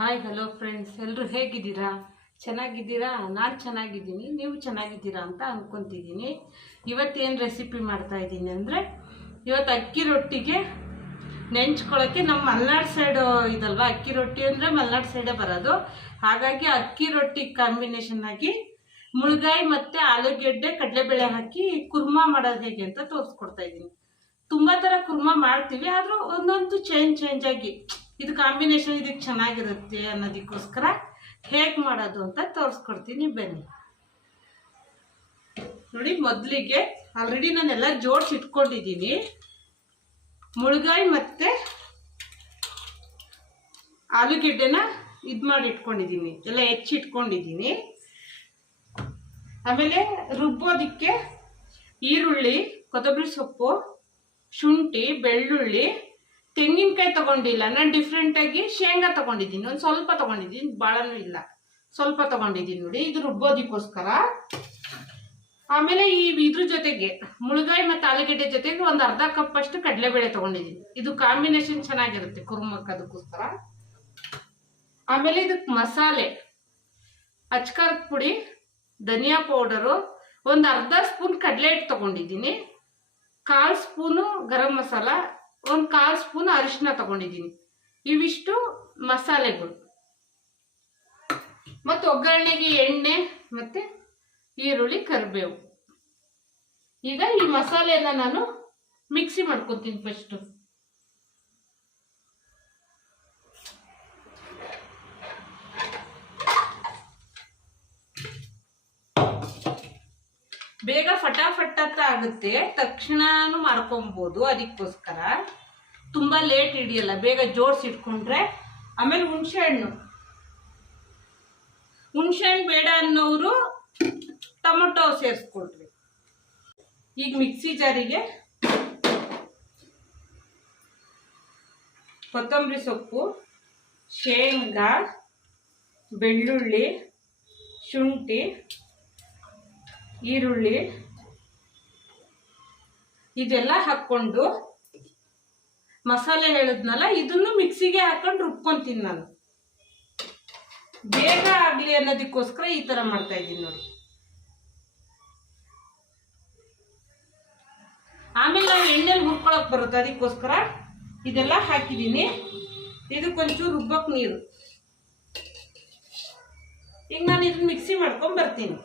Hi hello friends ಎಲ್ಲರೂ ಹೇಗಿದ್ದೀರಾ? ಚೆನ್ನಾಗಿದ್ದೀರಾ? ನಾನು ಚೆನ್ನಾಗಿದ್ದೀನಿ. ನೀವು ಚೆನ್ನಾಗಿದ್ದೀರಾ ಅಂತ ಅಂದ್ಕೊತಿದ್ದೀನಿ ಇವತ್ತೇನು ರೆಸಿಪಿ ಮಾಡ್ತಾ ಇದ್ದೀನಿ ಅಂದರೆ, ಇವತ್ತು ಅಕ್ಕಿ ರೊಟ್ಟಿಗೆ ನೆಂಚ್ಕೊಳ್ಳೋಕ್ಕೆ ನಮ್ಮ ಮಲೆನಾಡು ಸೈಡು ಇದಲ್ವಾ? ಅಕ್ಕಿ ರೊಟ್ಟಿ ಅಂದರೆ ಮಲೆನಾಡು ಸೈಡೇ ಬರೋದು. ಹಾಗಾಗಿ ಅಕ್ಕಿ ರೊಟ್ಟಿ ಕಾಂಬಿನೇಷನ್ ಆಗಿ ಮುಳುಗಾಯಿ ಮತ್ತು ಆಲೂಗೆಡ್ಡೆ, ಕಡಲೆಬೇಳೆ ಹಾಕಿ ಕುರ್ಮಾ ಮಾಡೋದು ಹೇಗೆ ಅಂತ ತೋರಿಸ್ಕೊಡ್ತಾ ಇದ್ದೀನಿ. ತುಂಬ ಥರ ಕುರ್ಮಾ ಮಾಡ್ತೀವಿ, ಆದರೂ ಒಂದೊಂದು ಚೇಂಜ್ ಚೇಂಜ್ ಆಗಿ ಇದು ಕಾಂಬಿನೇಷನ್ ಇದಕ್ಕೆ ಚೆನ್ನಾಗಿರುತ್ತೆ ಅನ್ನೋದಕ್ಕೋಸ್ಕರ ಹೇಗೆ ಮಾಡೋದು ಅಂತ ತೋರಿಸ್ಕೊಡ್ತೀನಿ ಬನ್ನಿ. ನೋಡಿ, ಮೊದಲಿಗೆ ಆಲ್ರೆಡಿ ನಾನೆಲ್ಲ ಜೋಡಿಸಿ ಇಟ್ಕೊಂಡಿದ್ದೀನಿ. ಮುಳುಗಾಯಿ ಮತ್ತು ಆಲೂಗೆಡ್ಡೆನ ಇದು ಮಾಡಿ ಇಟ್ಕೊಂಡಿದ್ದೀನಿ. ಎಲ್ಲ ಹೆಚ್ಚಿ ಇಟ್ಕೊಂಡಿದ್ದೀನಿ. ಆಮೇಲೆ ರುಬ್ಬೋದಕ್ಕೆ ಈರುಳ್ಳಿ, ಕೊತ್ತಂಬರಿ ಸೊಪ್ಪು, ಶುಂಠಿ, ಬೆಳ್ಳುಳ್ಳಿ ತೆಂಗಿನಕಾಯಿ ತಗೊಂಡಿಲ್ಲ. ನಾನು ಡಿಫ್ರೆಂಟಾಗಿ ಶೇಂಗಾ ತಗೊಂಡಿದ್ದೀನಿ. ಒಂದು ಸ್ವಲ್ಪ ತಗೊಂಡಿದ್ದೀನಿ. ಭಾಳನೂ ಇಲ್ಲ. ಸ್ವಲ್ಪ ತಗೊಂಡಿದ್ದೀನಿ ನೋಡಿ. ಇದು ರುಬ್ಬೋದಕ್ಕೋಸ್ಕರ. ಆಮೇಲೆ ಈ ಇದ್ರ ಜೊತೆಗೆ ಮುಳುಗಾಯಿ ಮತ್ತು ಆಲೂಗಡ್ಡೆ ಜೊತೆಗೆ ಒಂದು ಅರ್ಧ ಕಪ್ ಅಷ್ಟು ಕಡಲೆಬೇಳೆ ತಗೊಂಡಿದ್ದೀನಿ. ಇದು ಕಾಂಬಿನೇಷನ್ ಚೆನ್ನಾಗಿರುತ್ತೆ ಕುರುಮಕ್ಕದಕ್ಕೋಸ್ಕರ. ಆಮೇಲೆ ಇದಕ್ಕೆ ಮಸಾಲೆ ಅಚ್ಕಾರದ ಪುಡಿ, ಧನಿಯಾ ಪೌಡರು, ಒಂದು ಅರ್ಧ ಸ್ಪೂನ್ ಕಡಲೆ ಹಿಟ್ಟು ತಗೊಂಡಿದ್ದೀನಿ. ಕಾಲು ಸ್ಪೂನು ಗರಂ ಮಸಾಲ ಒಂದು ಕಾಲು ಸ್ಪೂನ್ ಅರಿಶಿನ ತಗೊಂಡಿದ್ದೀನಿ. ಇವಿಷ್ಟು ಮಸಾಲೆಗಳು. ಮತ್ತು ಒಗ್ಗರಣೆಗೆ ಎಣ್ಣೆ, ಮತ್ತು ಈರುಳ್ಳಿ, ಕರಿಬೇವು. ಈಗ ಈ ಮಸಾಲೆನ ನಾನು ಮಿಕ್ಸಿ ಮಾಡ್ಕೊತೀನಿ ಫಸ್ಟು ಬೇಗ ಫಟಾಫಟ್ ಆಗುತ್ತೆ, ತಕ್ಷಣನೂ ಮಾಡ್ಕೊಬೋದು ಅದಕ್ಕೋಸ್ಕರ. ತುಂಬ ಲೇಟ್ ಹಿಡಿಯಲ್ಲ, ಬೇಗ ಜೋಡಿಸಿ ಇಟ್ಕೊಂಡ್ರೆ ಆಮೇಲೆ ಹುಣಸೆ ಹಣ್ಣು. ಹುಣಸೆ ಹಣ್ಣು ಬೇಡ ಅನ್ನೋರು ಟೊಮೊಟೊ ಸೇರಿಸ್ಕೊಳ್ರಿ. ಈಗ ಮಿಕ್ಸಿ ಜಾರಿಗೆ ಕೊತ್ತಂಬರಿ ಸೊಪ್ಪು, ಶೇಂಗಾ, ಬೆಳ್ಳುಳ್ಳಿ, ಶುಂಠಿ ಈರುಳ್ಳಿ, ಇದೆಲ್ಲ ಹಾಕ್ಕೊಂಡು ಮಸಾಲೆ ಹೇಳಿದ್ನಲ್ಲ, ಇದನ್ನು ಮಿಕ್ಸಿಗೆ ಹಾಕೊಂಡು ರುಬ್ಕೊಂತೀನಿ ನಾನು. ಬೇಗ ಆಗಲಿ ಅನ್ನೋದಕ್ಕೋಸ್ಕರ ಈ ಥರ ಮಾಡ್ತಾ ಇದ್ದೀನಿ ನೋಡಿ. ಆಮೇಲೆ ನಾವು ಎಣ್ಣೆಲಿ ಹುರ್ಕೊಳಕ್ ಬರುತ್ತೆ, ಅದಕ್ಕೋಸ್ಕರ ಇದೆಲ್ಲ ಹಾಕಿದ್ದೀನಿ. ಇದಕ್ಕೊಂಚೂರು ರುಬ್ಬಕ್ಕೆ ನೀರು. ಈಗ ನಾನು ಇದನ್ನ ಮಿಕ್ಸಿ ಮಾಡ್ಕೊಂಡು ಬರ್ತೀನಿ.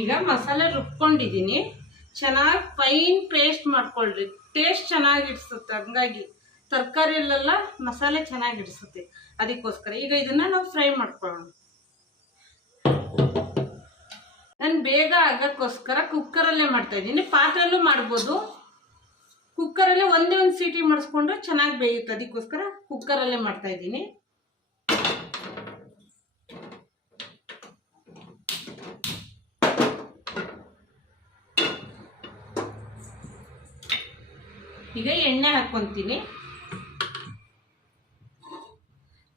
ಈಗ ಮಸಾಲೆ ರುಬ್ಕೊಂಡಿದ್ದೀನಿ. ಚೆನ್ನಾಗಿ ಫೈನ್ ಪೇಸ್ಟ್ ಮಾಡ್ಕೊಳ್ರಿ. ಟೇಸ್ಟ್ ಚೆನ್ನಾಗಿ ಇಡಿಸುತ್ತೆ. ಹಂಗಾಗಿ ತರಕಾರಿಯಲ್ಲೆಲ್ಲ ಮಸಾಲೆ ಚೆನ್ನಾಗಿ ಇಡಿಸುತ್ತೆ. ಅದಕ್ಕೋಸ್ಕರ ಈಗ ಇದನ್ನ ನಾವು ಫ್ರೈ ಮಾಡ್ಕೊಳ್ಳೋಣ. ನಾನು ಬೇಗ ಆಗಕ್ಕೋಸ್ಕರ ಕುಕ್ಕರಲ್ಲೇ ಮಾಡ್ತಾ ಇದ್ದೀನಿ. ಪಾತ್ರೆಯಲ್ಲೂ ಮಾಡ್ಬೋದು. ಕುಕ್ಕರಲ್ಲೇ ಒಂದೇ ಒಂದು ಸೀಟಿ ಮಾಡಿಸ್ಕೊಂಡ್ರೆ ಚೆನ್ನಾಗಿ ಬೇಯುತ್ತೆ. ಅದಕ್ಕೋಸ್ಕರ ಕುಕ್ಕರಲ್ಲೇ ಮಾಡ್ತಾ ಈಗ ಎಣ್ಣೆ ಹಾಕ್ಕೊತೀನಿ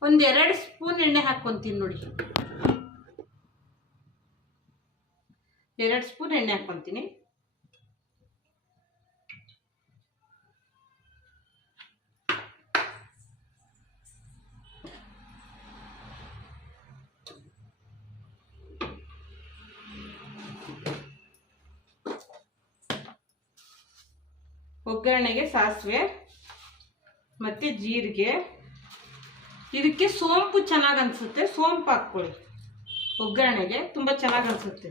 ಒಂದೆರಡು ಸ್ಪೂನ್ ಎಣ್ಣೆ ಹಾಕ್ಕೊಂತೀನಿ ನೋಡಿ. ಎರಡು ಸ್ಪೂನ್ ಎಣ್ಣೆ ಹಾಕ್ಕೊಂತೀನಿ ಒಗ್ಗರಣೆಗೆ ಸಾಸಿವೆ ಮತ್ತು ಜೀರಿಗೆ. ಇದಕ್ಕೆ ಸೋಂಪು ಚೆನ್ನಾಗಿ ಅನಿಸುತ್ತೆ. ಸೋಂಪು ಹಾಕ್ಕೊಳ್ಳಿ. ಒಗ್ಗರಣೆಗೆ ತುಂಬ ಚೆನ್ನಾಗಿ ಅನಿಸುತ್ತೆ.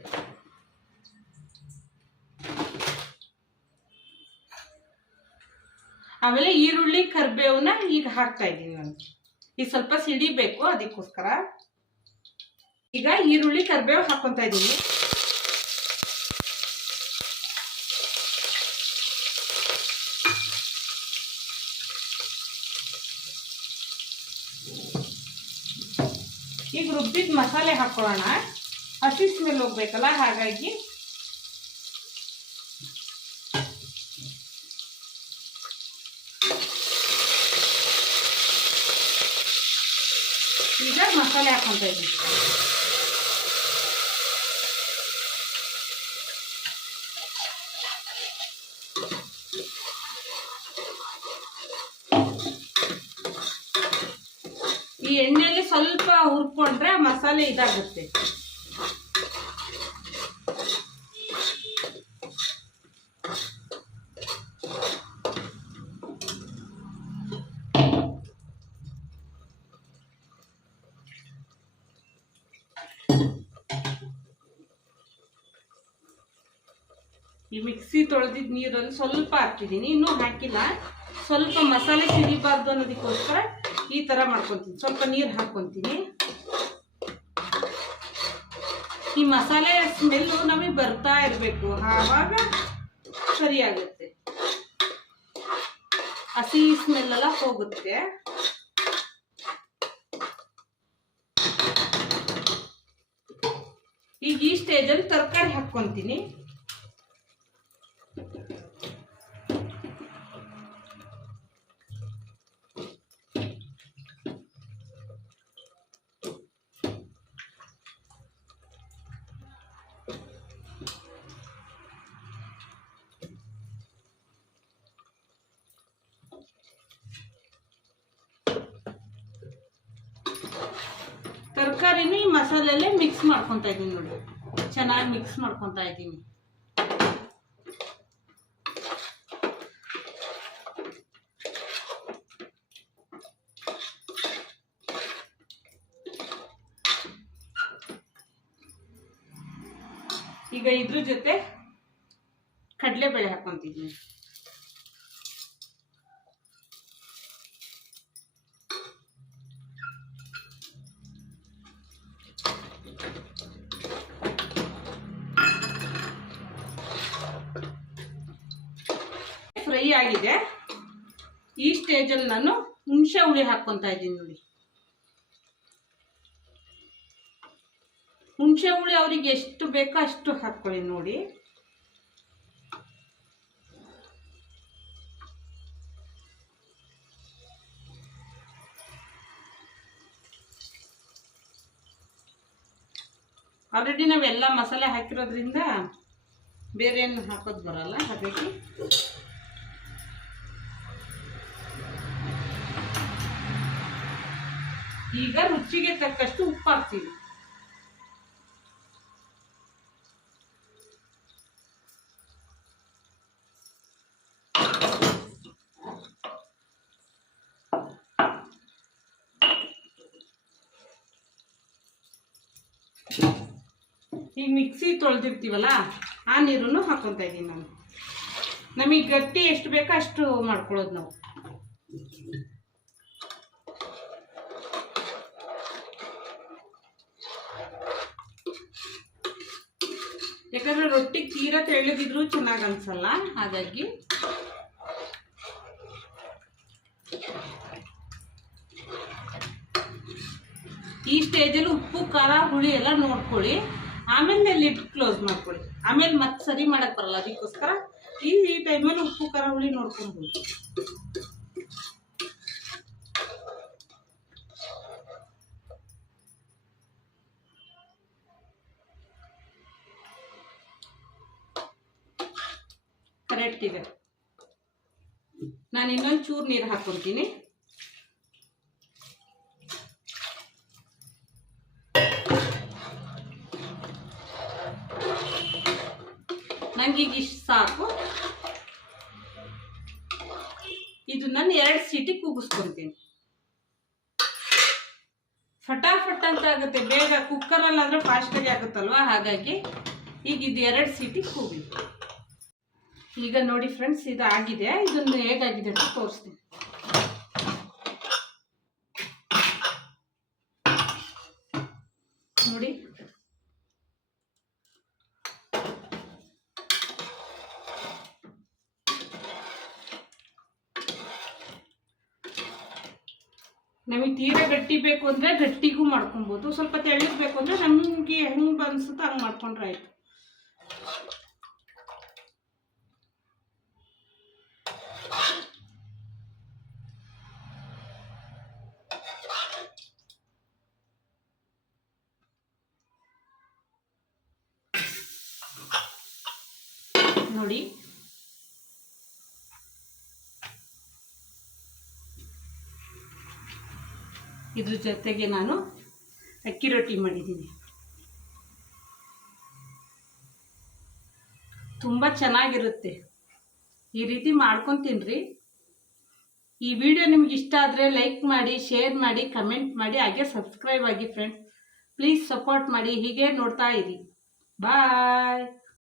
ಆಮೇಲೆ ಈರುಳ್ಳಿ ಕರಿಬೇವನ್ನ ಈಗ ಹಾಕ್ತಾ ಇದ್ದೀನಿ ನಾನು. ಈಗ ಸ್ವಲ್ಪ ಸಿಡಿಬೇಕು, ಅದಕ್ಕೋಸ್ಕರ. ಈಗ ಈರುಳ್ಳಿ, ಕರಿಬೇವು ಹಾಕ್ಕೊತಾ ಇದ್ದೀನಿ. ಈಗ ರುಬ್ಬಿದ ಮಸಾಲೆ ಹಾಕೊಳ್ಳೋಣ. ಹಸಿ ಸ್ಮೆಲ್ ಹೋಗ್ಬೇಕಲ್ಲ ಹಾಗಾಗಿ. ಈಗ ಮಸಾಲೆ ಹಾಕೊಂತ ಇದ್ದೀನಿ ಈ ಎಣ್ಣೆಯಲ್ಲಿ ಸ್ವಲ್ಪ ಹುರ್ಕೊಂಡ್ರೆ ಮಸಾಲೆ ಇದಾಗುತ್ತೆ. ಈ ಮಿಕ್ಸಿ ತೊಳೆದಿದ್ದ ನೀರಲ್ಲಿ ಸ್ವಲ್ಪ ಹಾಕಿದ್ದೀನಿ ಇನ್ನೂ ಹಾಕಿಲ್ಲ. ಸ್ವಲ್ಪ ಮಸಾಲೆ ಸಿಡಿಬಾರ್ದು ಅನ್ನೋದಕ್ಕೋಸ್ಕರ ಈ ಥರ ಮಾಡ್ಕೊತೀನಿ. ಸ್ವಲ್ಪ ನೀರು ಹಾಕ್ಕೊತೀನಿ ಈ ಮಸಾಲೆ ಸ್ಮೆಲ್ಲು ನಮಗೆ ಬರ್ತಾ ಇರಬೇಕು. ಆವಾಗ ಸರಿಯಾಗುತ್ತೆ ಹಸಿ ಸ್ಮೆಲ್ ಎಲ್ಲ ಹೋಗುತ್ತೆ. ಈಗ ಈ ಸ್ಟೇಜಲ್ಲಿ ತರಕಾರಿ ಹಾಕ್ಕೊಂತೀನಿ ತರಕಾರಿನ ಈ ಮಸಾಲೆಲ್ಲೇ ಮಿಕ್ಸ್ ಮಾಡ್ಕೊತಾ ಇದ್ದೀನಿ ನೋಡಿ. ಚೆನ್ನಾಗಿ ಮಿಕ್ಸ್ ಮಾಡ್ಕೊತಾ ಇದ್ದೀನಿ. ಈಗ ಇದ್ರ ಜೊತೆ ಕಡಲೆಬೇಳೆ ಹಾಕೊಂತಿದ್ದೀನಿ. ಫ್ರೈ ಆಗಿದೆ. ಈ ಸ್ಟೇಜಲ್ಲಿ ನಾನು ಹುಣಸೆ ಹುಳಿ ಹಾಕ್ಕೊತಾ ಇದ್ದೀನಿ ನೋಡಿ. ಹುಣಸೆ ಹುಳಿ ಅವ್ರಿಗೆ ಎಷ್ಟು ಬೇಕೋ ಅಷ್ಟು ಹಾಕ್ಕೊಳ್ಳಿ ನೋಡಿ. ಆಲ್ರೆಡಿ ನಾವೆಲ್ಲ ಮಸಾಲೆ ಹಾಕಿರೋದ್ರಿಂದ ಬೇರೆ ಏನು ಹಾಕೋದು ಬರಲ್ಲ, ಹಾಗಾಗಿ ಈಗ ರುಚಿಗೆ ತಕ್ಕಷ್ಟು ಉಪ್ಪು ಹಾಕ್ತೀವಿ. ಈಗ ಮಿಕ್ಸಿ ತೊಳೆದಿರ್ತೀವಲ್ಲ, ಆ ನೀರನ್ನು ಹಾಕ್ಕೊತಾ ಇದ್ದೀನಿ ನಾನು. ನಮಗೆ ಗಟ್ಟಿ ಎಷ್ಟು ಬೇಕೋ ಅಷ್ಟು ಮಾಡ್ಕೊಳ್ಳೋದು ನಾವು. ಯಾಕಂದ್ರೆ ರೊಟ್ಟಿ ತೀರಾ ತೆಳ್ಳಗಿದ್ರು ಚೆನ್ನಾಗಿ ಅನ್ಸಲ್ಲ, ಹಾಗಾಗಿ ಈ ಸ್ಟೇಜಲ್ಲಿ ಉಪ್ಪು, ಖಾರ, ಹುಳಿ ಎಲ್ಲ ನೋಡ್ಕೊಳ್ಳಿ. ಆಮೇಲೆ ಲಿಡ್ ಕ್ಲೋಸ್ ಮಾಡ್ಕೊಳ್ಳಿ. ಆಮೇಲೆ ಮತ್ತೆ ಸರಿ ಮಾಡಕ್ ಬರಲ್ಲ, ಅದಕ್ಕೋಸ್ಕರ ಈ ಈ ಟೈಮಲ್ಲಿ ಉಪ್ಪು, ಖಾರ, ಹುಳಿ ನೋಡ್ಕೊಬೋದು. ನಾನು ಇನ್ನೊಂದು ಚೂರು ನೀರು ಹಾಕ್ಕೊತೀನಿ ನಂಗೀಗ ಇಷ್ಟು ಸಾಕು. ಇದು ನಾನು ಎರಡು ಸೀಟಿ ಕೂಗಿಸ್ಕೊತೀನಿ. ಫಟಾಫಟ್ ಅಂತ ಆಗುತ್ತೆ. ಬೇಗ ಕುಕ್ಕರಲ್ಲಿ ಫಾಸ್ಟಾಗಿ ಆಗುತ್ತಲ್ವಾ? ಹಾಗಾಗಿ ಈಗ ಇದು ಎರಡು ಸೀಟಿ ಕೂಗಿ ಈಗ ನೋಡಿ ಫ್ರೆಂಡ್ಸ್ ಇದು ಆಗಿದೆ ಇದನ್ನು ಹೇಗಾಗಿದೆ ಅಂತ ತೋರಿಸ್ತೀನಿ. ನೋಡಿ. ನಮಗೆ ತೀರಾ ಗಟ್ಟಿ ಬೇಕು ಅಂದರೆ ಗಟ್ಟಿಗೂ ಮಾಡ್ಕೊಬೋದು. ಸ್ವಲ್ಪ ತೆಳ್ಳಗೆ ಬೇಕು ಅಂದರೆ ನಮಗೆ ಹೆಂಗೆ ಅನಿಸುತ್ತೋ ಹಂಗೆ ಮಾಡ್ಕೊಂಡ್ರೆ ಆಯ್ತು. ನೋಡಿ. ಇದ್ರ ಜೊತೆಗೆ ನಾನು ಅಕ್ಕಿ ರೊಟ್ಟಿ ಮಾಡಿದ್ದೀನಿ. ತುಂಬ ಚೆನ್ನಾಗಿರುತ್ತೆ. ಈ ರೀತಿ ಮಾಡ್ಕೊಂಡು ತಿನ್ನಿರಿ ಈ ವಿಡಿಯೋ ನಿಮ್ಗೆ ಇಷ್ಟ ಆದರೆ ಲೈಕ್ ಮಾಡಿ, ಶೇರ್ ಮಾಡಿ, ಕಮೆಂಟ್ ಮಾಡಿ, ಹಾಗೆ ಸಬ್ಸ್ಕ್ರೈಬ್ ಆಗಿ ಫ್ರೆಂಡ್ಸ್ ಪ್ಲೀಸ್ ಸಪೋರ್ಟ್ ಮಾಡಿ, ಹೀಗೆ ನೋಡ್ತಾ ಇರಿ. ಬಾಯ್